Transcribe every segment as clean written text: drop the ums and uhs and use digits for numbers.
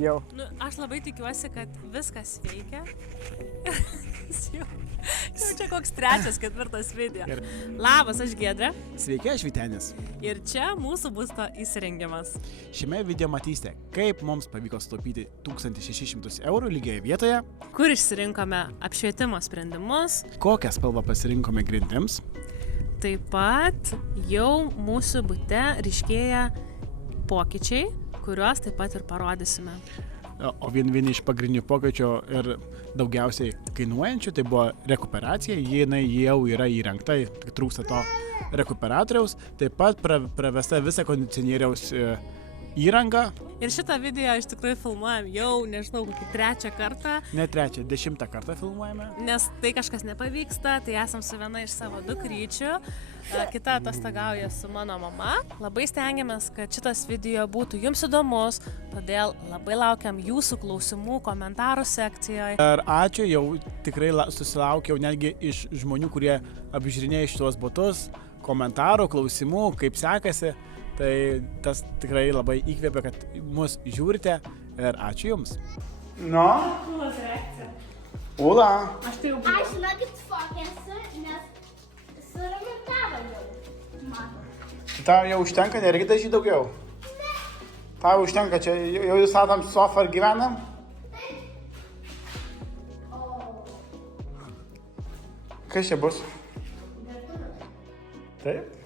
Jau. Nu, aš labai tikiuosi, kad viskas veikia. jau čia koks 3, 4 video. Labas, aš Giedrė. Sveiki, aš Vytenis. Ir čia mūsų būsto įsirengimas. Šiame video matysite, kaip mums pavyko sutaupyti 1600 eurų lygioje vietoje, Kur išsirinkome apšvietimo sprendimus. kokią spalvą pasirinkome grindims, Taip pat jau mūsų bute ryškėja pokyčiai, kuriuos taip pat ir parodysime. o vieni iš pagrindinių pokyčių ir daugiausiai kainuojančių, tai buvo rekuperacija, jinai jau yra įrengta, tik trūksta to rekuperatoriaus, taip pat pravesta visa kondicionieriaus įranga, Ir šitą video iš tikrųjų filmuojam jau, nežinau, kokį 3 kartą, ne 3, 10 kartą filmuojame. nes tai kažkas nepavyksta, tai esam su viena iš savo dukryčių, kita atostogauja su mano mama. Labai stengiamės, kad šitas video būtų jums įdomus, todėl labai laukiam jūsų klausimų komentarų sekcijoje. Ir ačiū, jau tikrai susilaukiau netgi iš žmonių, kurie apžiūrinėja šitos butus, komentarų, klausimų, kaip sekasi. Tai tas tikrai labai įkvėpia, kad mus žiūrite ir ačiū Jums. Nu? Ula. Aš tai jau Aš žinokit fokėsiu, nes suremontavo jau. Matot. Tau jau užtenka, nereikia dažyti daugiau? Tau užtenka, čia jau jūs atam sofą ir gyvenam? Kas čia bus? Taip?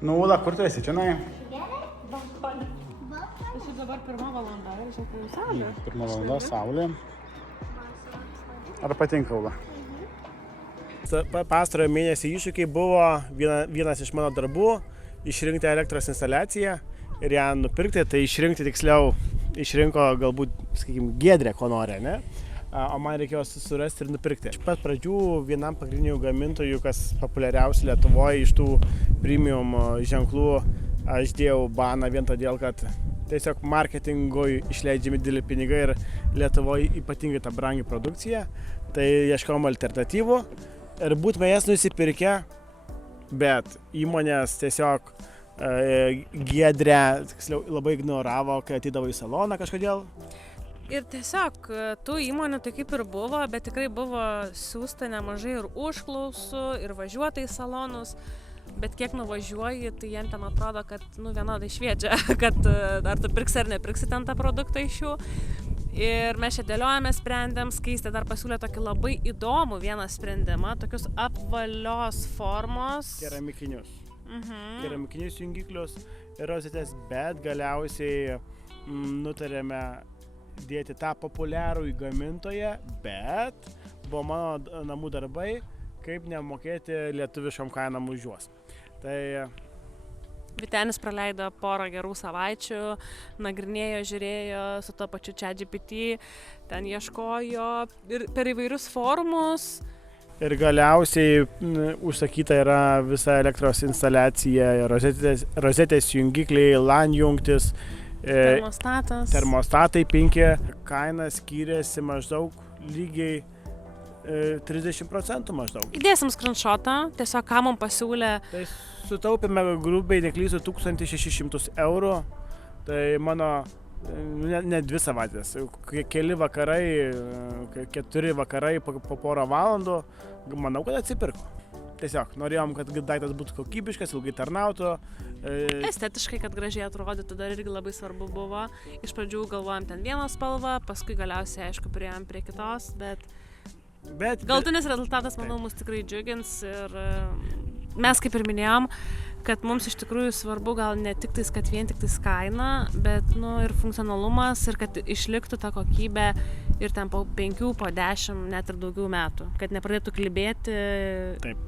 Nu, Ula, kur tu esi? Čia nai? Gerai? Aš dabar 1 valanda ir aš jau klausau. 1 valanda, saulė. Ar patinka, Ula? Pastarojo mėnesį iššūkiai buvo vienas iš mano darbų išrinkti elektros instaliaciją ir ją nupirkti, tai išrinko galbūt, sakykime, Giedrė, ko nori, ne? O man reikėjo surasti ir nupirkti. Iš pat pradžių vienam pagrindinių gamintojų, kas populiariausi Lietuvoje iš tų premium ženklų, aš dėjau baną vien todėl, kad tiesiog marketingui išleidžiami dideli pinigai ir Lietuvoje ypatingai ta brangi produkcija. Tai ieškojom alternatyvų ir būtume jas nusipirkę, bet įmonės tiesiog Giedrė labai ignoravo, kai ateidavo į saloną kažkodėl. Ir tiesiog tų įmonių tai kaip ir buvo, bet tikrai buvo siūsta nemažai ir užklausų, ir važiuota į salonus, bet kiek nuvažiuoji, tai jiem ten atrodo, kad vienodai šviečia, kad ar tu pirksi ar nepirksi ten tą produktą iš jų. Ir mes čia dėliojame, sprendėm, Skaistė dar pasiūlė tokį labai įdomų vieną sprendimą, tokius apvalios formos. Keramikinius. Keramikinius jungiklius ir rozetės, bet galiausiai nutarėme dėti tą populiarų į gamintoją, bet buvo mano namų darbai, kaip nemokėti lietuviškam kainam už juos. Tai Vytenis praleido porą gerų savaičių, nagrinėjo, žiūrėjo su to pačiu ChatGPT, ten ieškojo ir per įvairius forumus. ir galiausiai užsakyta yra visa elektros instaliacija, rozetės jungikliai, LAN jungtis, termostatai 5, kaina skiriasi maždaug lygiai 30% maždaug. Įdėsim screenshotą, tiesiog ką mums pasiūlė. Tai sutaupėme grubiai neklysiu 1600 eurų, tai mano ne 2 savaitės, keli vakarai, 4 vakarai po porą valandų, manau, kad atsipirko. Tiesiog norėjom, kad daiktas būtų kokybiškas, ilgai tarnautų. Estetiškai, kad gražiai atrodytų, dar irgi labai svarbu buvo. Iš pradžių galvojom ten vieną spalvą, paskui galiausiai, aišku, priėjom prie kitos, bet galutinis rezultatas, manau, mus tikrai džiugins ir mes, kaip ir minėjom, kad mums iš tikrųjų svarbu gal ne tik tais, kad vien tik tais kaina, bet ir funkcionalumas ir kad išliktų ta kokybė ir ten po 5, po 10, net ir daugiau metų, kad nepradėtų klibėti. Taip.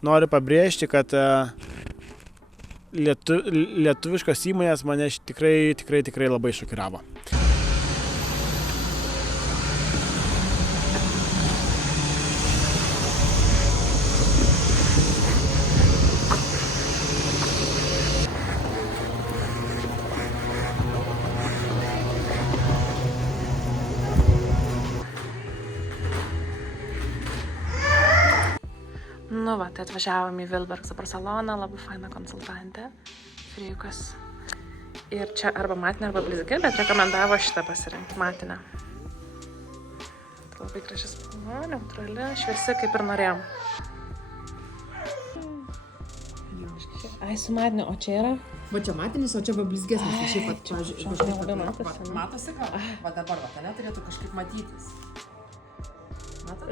Noriu pabrėžti, kad lietuviškos įmonės mane tikrai labai šokiravo. Tai atvažiavom į Vilberg Barceloną, labai faina konsultantė, Frijukas Ir čia arba matinė, arba blizgi, bet rekomendavo šitą pasirinkti matinę. Tai labai graži spalva, neutrali, šviesi, kaip ir norėjom. Ai, su matiniu, o čia yra? Va čia matinis, o čia va blizgesnis. Tai šiaip, vat, pavyzdžiui, čia kažkaip, nelabai vat, matosi, ne? matosi ką? Va dabar, va, ten turėtų kažkaip matytis. Matot?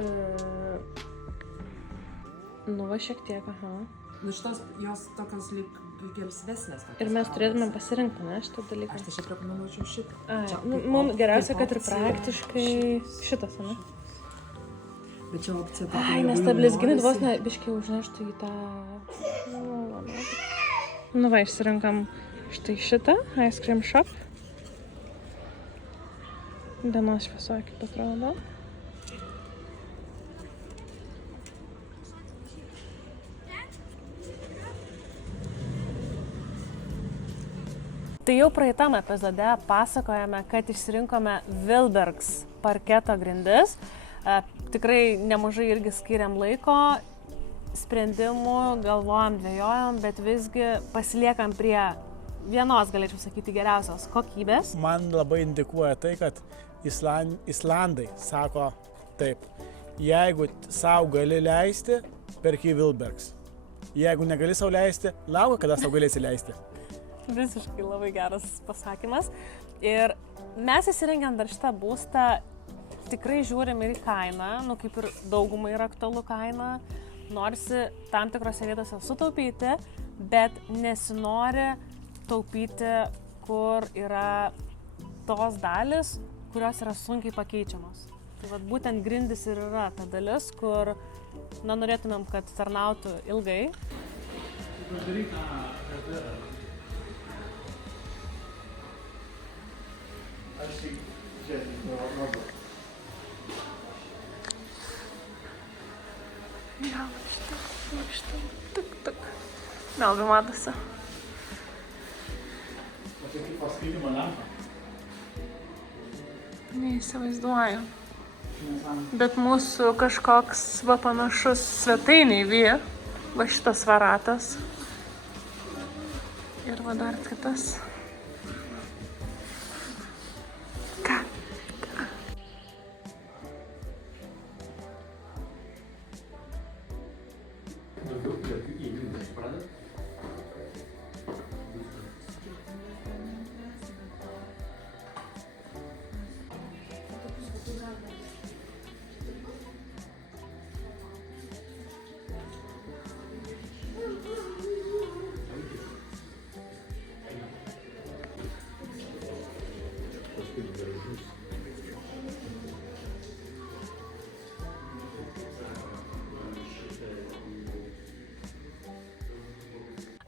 Nu, va šiek tiek, aha. Nu, šitos, jos tokios lyg gelsvesnės. Ir mes turėtume pasirinkti, ne, šitą dalyką. Aš tai šiaip rekomenduočiau šitą. Ai, mums geriausia, kad ir praktiškai šitas, ne? Bet čia opcija. Ai, nes ta blizginė vos ne biškiai užneštų į tą... Nu va, išsirinkam štai šitą, Ice Cream Shop. Dienos šviesoje, kaip atrodo. Tai jau praeitam epizode pasakojame, kad išsirinkome Wilbergs parketo grindis. Tikrai nemažai irgi skiriam laiko, sprendimų, galvojam, dvejojam, bet visgi pasiliekam prie vienos, galėčiau sakyti, geriausios kokybės. Man labai indikuoja tai, kad Islandai sako taip, jeigu savo gali leisti, perki Wilbergs. Jeigu negali savo leisti, lauk, kada savo galėsi leisti. Visiškai labai geras pasakymas. Ir mes įsirengiant dar šitą būstą tikrai žiūrim ir į kainą, nu kaip ir daugumai yra aktualu kaina. Norisi tam tikrose vietose sutaupyti, bet nesinori taupyti, kur yra tos dalis, kurios yra sunkiai pakeičiamos. Tai vat būtent grindis ir yra ta dalis, kur norėtumėm, kad tarnautų ilgai. Nelabai matosi. Neįsivaizduoju. Bet mūsų kažkoks va panašus svetainiai vyja. Va šitas varatas. Ir va dar kitas.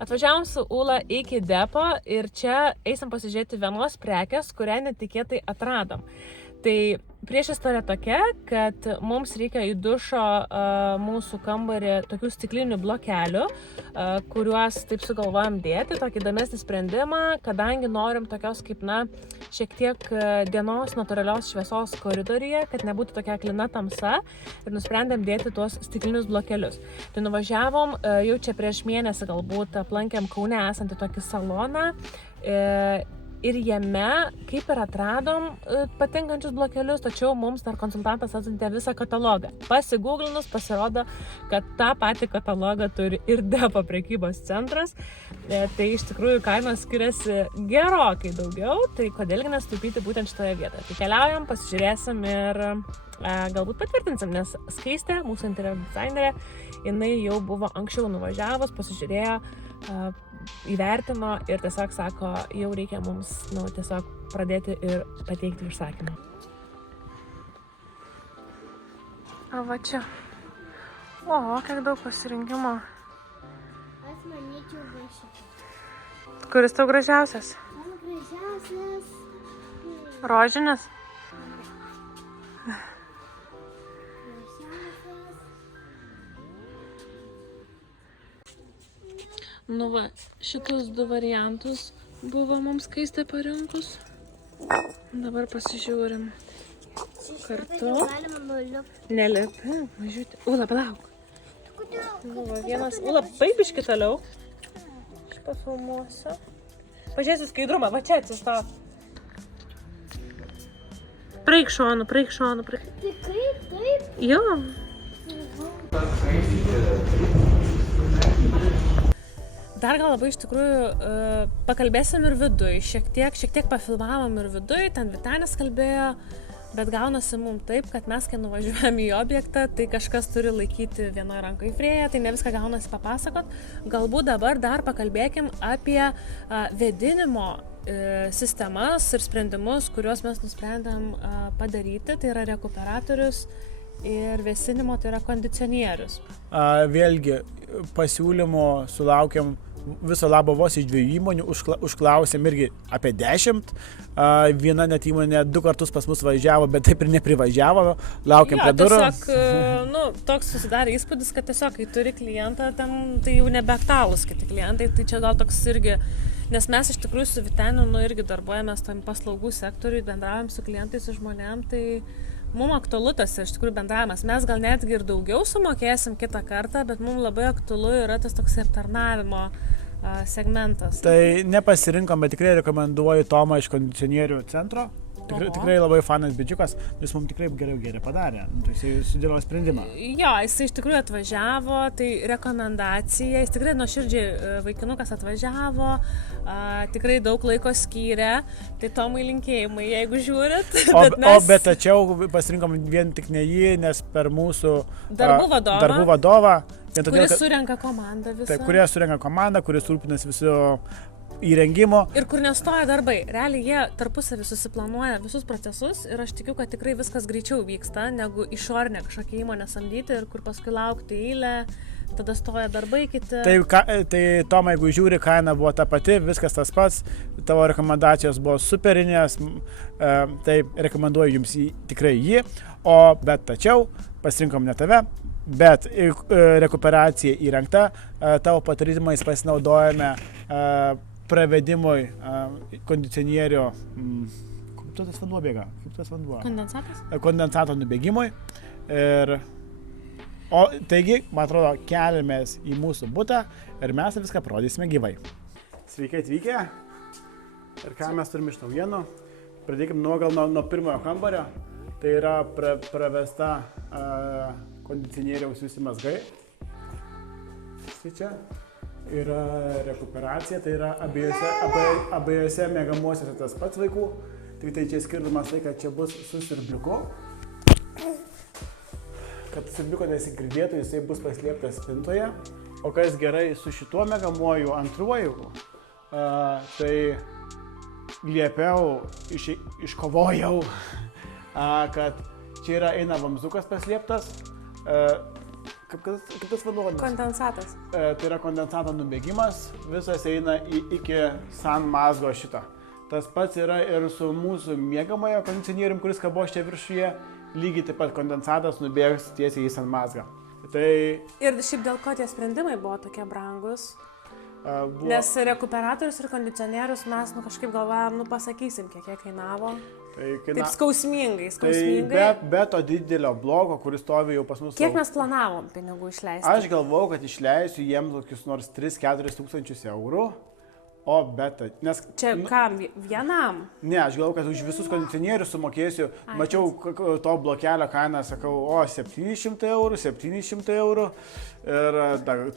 Atvažiavom su Ula iki depo ir čia eisim pasižiūrėti vienos prekės, kurią netikėtai atradom. Tai priešistorė tokia, kad mums reikia į dušo mūsų kambarį tokių stiklinių blokelių, kuriuos taip sugalvojam dėti, tokį įdomesnį sprendimą, kadangi norim tokios kaip, šiek tiek dienos natūralios šviesos koridoriuje, kad nebūtų tokia aklina tamsa ir nusprendėm dėti tuos stiklinius blokelius. Tai nuvažiavom jau čia prieš mėnesį galbūt aplankėm Kaune esantį tokį saloną ir jame kaip ir atradom patinkančius blokelius, tačiau mums dar konsultantas atsiuntė visą katalogą. Pasigūglinus pasirodo, kad tą patį katalogą turi ir depo prekybos centras, tai iš tikrųjų kainos skiriasi gerokai daugiau, tai kodėlgi nestaupyti būtent šitoje vietoje. Tai keliaujam, pasižiūrėsim ir galbūt patvirtinsim, nes Skaistė, mūsų interjero dizainerė, jinai jau buvo anksčiau nuvažiavus, pasižiūrėjo, įvertino ir tiesiog sako, jau reikia mums tiesiog pradėti ir pateikti užsakymą. O va čia. O, kiek daug pasirinkimo. Aš manyčiau va šitą. Kuris tau gražiausias? Man gražiausias. Rožinis? Nu va, šitus du variantus buvo mums Skaistė parinkus. Dabar pasižiūrim kartu. Galima nulipti. Nelipi, važiuoti. Ula, palauk. Kodėl? Buvo vienas. Ula, baibiški toliau. Aš pafilmuosiu. pažiūrėsiu skaidrumą, va čia atsisto. Praeik šonu. Tikrai taip. Jo. Dar gal labai iš tikrųjų pakalbėsim ir viduj, šiek tiek pafilmavom ir viduj, ten Vytenis kalbėjo, bet gaunasi mums taip, kad mes, kai nuvažiuojame į objektą, tai kažkas turi laikyti vienoje rankoje frėją, tai ne viską gaunasi papasakot. Galbūt dabar dar pakalbėkim apie vėdinimo sistemas ir sprendimus, kuriuos mes nusprendėm padaryti, tai yra rekuperatorius ir vėsinimo, tai yra kondicionierius. Vėlgi, pasiūlymo sulaukiam viso labo vos iš 2 įmonių, užklausėm irgi apie 10. Viena net įmonė 2 kartus pas mus važiavo, bet taip ir neprivažiavo, laukiam prie durų. Tiesiog, toks susidarė įspūdis, kad tiesiog, kai turi klientą, tai jau nebeaktualūs kiti klientai, tai čia gal toks irgi, nes mes iš tikrųjų su Vyteniu, irgi darbuojamės tam paslaugų sektoriui, bendraujam su klientais, su žmonėm, tai mums aktualu tas iš tikrųjų bendravimas. Mes gal netgi ir daugiau sumokėsim kitą kartą, bet mums labai aktualu yra tas toks aptarnavimo segmentas. Tai nepasirinkom, bet tikrai rekomenduoju Tomą iš kondicionierių centro. Tikrai labai fanas bičiukas, jis mums tikrai gerai padarė. Tai jis sudėliojo sprendimą. Jo, jis iš tikrųjų atvažiavo, tai rekomendacija, jis tikrai nuoširdžiai vaikinukas atvažiavo, tikrai daug laiko skyrė, tai Tomai linkėjimai, jeigu žiūrit. Bet tačiau pasirinkom vien tik ne jį, nes per mūsų darbų vadovą. Kuris surenka komandą visą. Taip, kurie surenka komandą, kuris rūpinasi visų įrengimo. Ir kur nestoja darbai. Realiai jie tarpusavį susiplanuoja visus procesus ir aš tikiu, kad tikrai viskas greičiau vyksta, negu išorinė kažkokia įmonė samdyti ir kur paskui laukti eilę, tada stoja darbai kiti. Tai Toma, jeigu žiūri, kaina buvo ta pati, viskas tas pats, tavo rekomendacijos buvo superinės, tai rekomenduoju jums tikrai jį, bet tačiau pasirinkom ne tave. Bet rekuperacija įrengta, tavo patarimais pasinaudojame pravedimui kondicionierių, kaip tas vanduo bėga? Kondensatas? Kondensato nubėgimui. Taigi, man atrodo, keliamės į mūsų butą ir mes viską parodysime gyvai. Sveiki atvykę. Ir ką mes turime iš naujienų? Pradėkime nuo pirmojo kambario. Tai yra pravesta kondicionieriaus visi mazgai. Tai čia yra rekuperacija, tai yra abiejose miegamuosiuose tas pats vaikų. Tik tai čia skirtumas tai, kad čia bus su siurbliuku. Kad siurbliuko nesigirdėtų, jisai bus paslėptas spintoje. O kas gerai su šituo miegamuoju antruoju, tai liepiau, iškovojau, kad čia eina vamzdukas paslėptas. Kaip tas vanduo? Kondensatas. Tai yra kondensato nubėgimas, visas eina iki san mazgo šito. Tas pats yra ir su mūsų miegamojo kondicionierium, kuris kabo čia viršuje, lygiai taip pat kondensatas nubėgs tiesiai į san mazgą. Ir šiaip dėl ko tie sprendimai buvo tokie brangus? Nes rekuperatorius ir kondicionierius mes kažkaip galvojam, pasakysim, kiek kainavo. Taip skausmingai. Be to didelio blogo, kuris stovi jau pas mus. Kiek mes planavom pinigų išleisti? Aš galvau, kad išleisiu jiems kokius nors 3-4 tūkstančius eurų. Čia kam? Vienam? Ne, aš galvau, kad už visus kondicionierius sumokėsiu. Mačiau to blokelio kainą, sakau, 700 eurų. Ir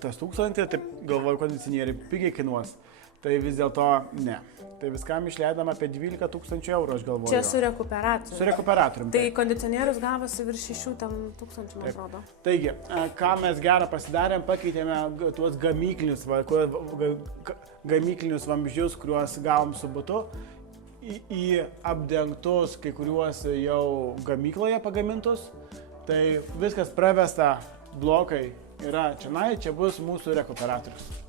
tas 1000, taip galvoju, kondicionieriai pigiai kainuos. Tai vis dėlto ne. Tai viskam išleidam apie 12 000 eurų, aš galvoju. Čia su rekuperatoriumi. Su rekuperatoriumi. Tai kondicionierius gavosi virš 6,000, man atrodo. Taigi, ką mes gerą pasidarėm, pakeitėme tuos gamyklinius vamzdžius, kuriuos gavom su butu, į apdengtus, kai kuriuos jau gamykloje pagamintus. Tai viskas pravesta, blokai yra čia bus mūsų rekuperatorius.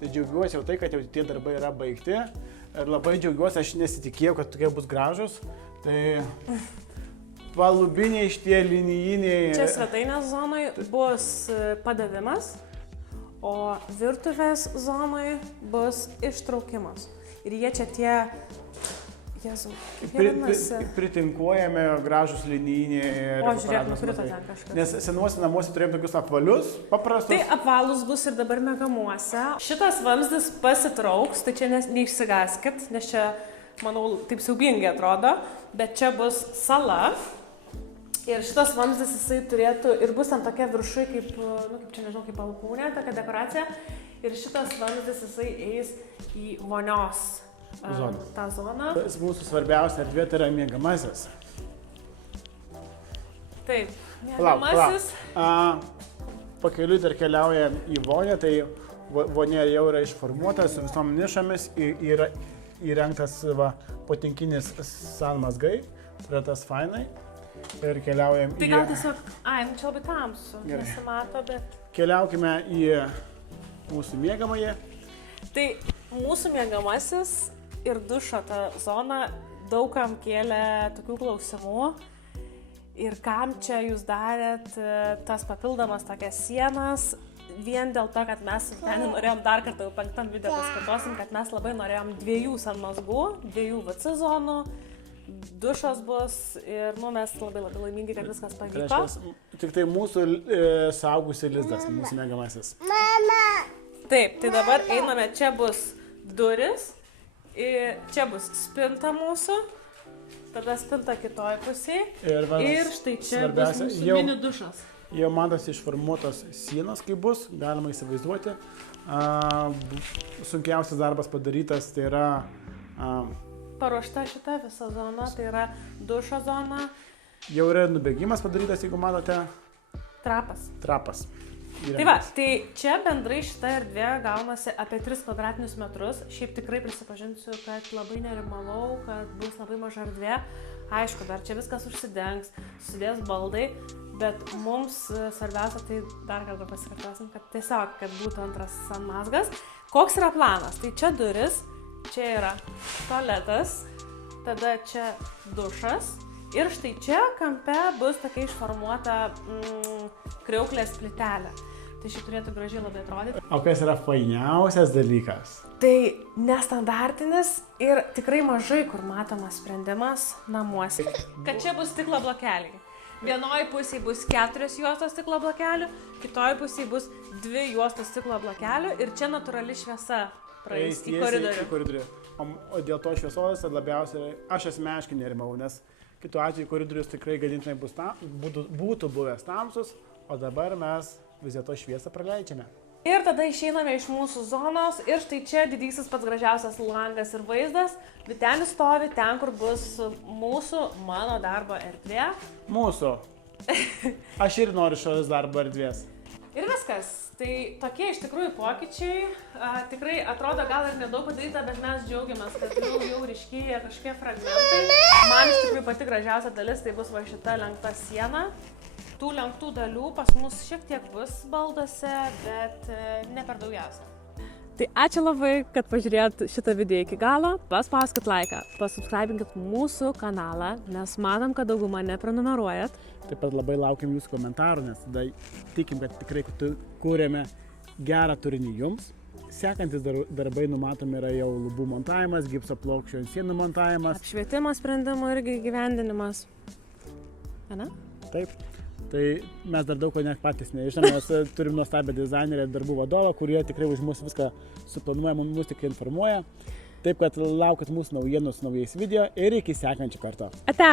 Tai džiaugiuosi jau tai, kad jau tie darbai yra baigti. Ir labai džiaugiuosi, aš nesitikėjau, kad tokie bus gražus. Tai palubiniai šitie linijiniai. Čia svetainės zonai bus padavimas, o virtuvės zonai bus ištraukimas. Ir jie čia Jėzau, kaip jie vadinasi? Pritinkuojame gražus linijiniai. O, žiūrėk, nukrito ten kažkas. Nes senuose namuose turėjom tokius apvalius, paprastus. Tai apvalus bus ir dabar miegamuose. Šitas vamzdis pasitrauks, tai čia neišsigaskit, nes čia, manau, taip siaubingai atrodo, bet čia bus sala. Ir šitas vamzdis jisai turėtų ir bus ant tokia viršui, kaip čia nežinau, kaip alkūnė, tokia dekoracija. Ir šitas vamzdis jisai eis į vonios tą zoną. Mūsų svarbiausia erdvė tai yra miegamasis. Taip, miegamasis. Pakeliui dar keliaujam į vonią, tai vonė jau yra išformuota su visom nišomis, yra įrengtas potinkinis sanmazgai, yra tas fainai. Ir keliaujam tai gal tiesiog, čia labai tamsu, nesimato, bet... Keliaukime į mūsų miegamąjį. Tai mūsų miegamasis ir dušo ta zona daugam kėlė tokių klausimų. Ir kam čia jūs darėt tas papildomas tokias sienas, vien dėl to, kad mes ten norėjom dar kartą jau 5 video paskatosim, kad mes labai norėjom 2 sanmazgų, 2 VC zonų, dušas bus ir mes labai laimingi, kad viskas pavyko. Tik tai mūsų saugusi lizdas, mūsų miegamasis. Mama. Taip, tai dabar einame, čia bus duris, čia bus spinta mūsų, tada spinta kitoj pusėje ir štai čia bus mūsų mini dušas. Jau matosi išformuotos sienos, kaip bus, galima įsivaizduoti. Sunkiausias darbas padarytas, tai yra... Paruošta šita visa zona, tai yra dušo zona. Jau yra nubėgimas padarytas, jeigu matote. Trapas. Tai va, tai čia bendrai šita erdvė gaunasi apie 3 kvadratinius metrus. Šiaip tikrai prisipažinsiu, kad labai nerimalau, kad bus labai maža erdvė. Aišku, dar čia viskas užsidengs, susidės baldai, bet mums svarbiausia, tai dar kartą pasikartosim, kad tiesiog, kad būtų antras sanmazgas. Koks yra planas? Tai čia duris, čia yra tualetas, tada čia dušas ir štai čia kampe bus tokia išformuota kriauklės plytelė. Tai šiaip turėtų gražiai labai atrodyti. O kas yra fainiausias dalykas? Tai nestandartinis ir tikrai mažai kur matomas sprendimas namuose. Kad čia bus stiklo blokeliai. Vienoje pusėje bus 4 juostos stiklo blokelių, kitoje pusėje bus 2 juostos stiklo blokelių ir čia natūrali šviesa praeis į koridorių. O dėl to šviesos labiausiai aš asmeniškai nerimau, nes kitu atveju koridorius tikrai ganėtinai būtų buvęs tamsus, o dabar mes vis dėlto šviesą praleidžiame. Ir tada išeiname iš mūsų zonos ir štai čia didysis pats gražiausias langas ir vaizdas. Vytenis stovi ten, kur bus mano darbo erdvė. Mūsų. Aš ir noriu šios darbo erdvės. Ir viskas. Tai tokie iš tikrųjų pokyčiai. Tikrai atrodo gal ir nedaug padaryta, bet mes džiaugiamės, kad jau ryškėja kažkokie fragmentai. Man iš tikrųjų pati gražiausia dalis tai bus va šita lenkta siena. Tų lenktų dalių pas mus šiek tiek bus baldose, bet ne per daugiausia. Tai ačiū labai, kad pažiūrėjot šitą video iki galo. Paspauskit laiką, pasubscribinkit mūsų kanalą, nes manom, kad daugumą neprenumeruojat. Taip pat labai laukiam jūsų komentarų, nes tada tikim, kad tikrai kūrėme gerą turinį jums. Sekantis darbai numatomi yra jau lubų montavimas, gipso plokščių ant sienų montavimas. Apšvietimo sprendimo irgi įgyvendinimas. Ane? Taip. Tai mes dar daug ko net patys nežinome, mes turim nuostabią dizainerę darbų vadovą, kurie tikrai už mus viską suplanuoja, mus tik informuoja. Taip, kad laukit mūsų naujienų su naujais video ir iki sekančio karto. Ate!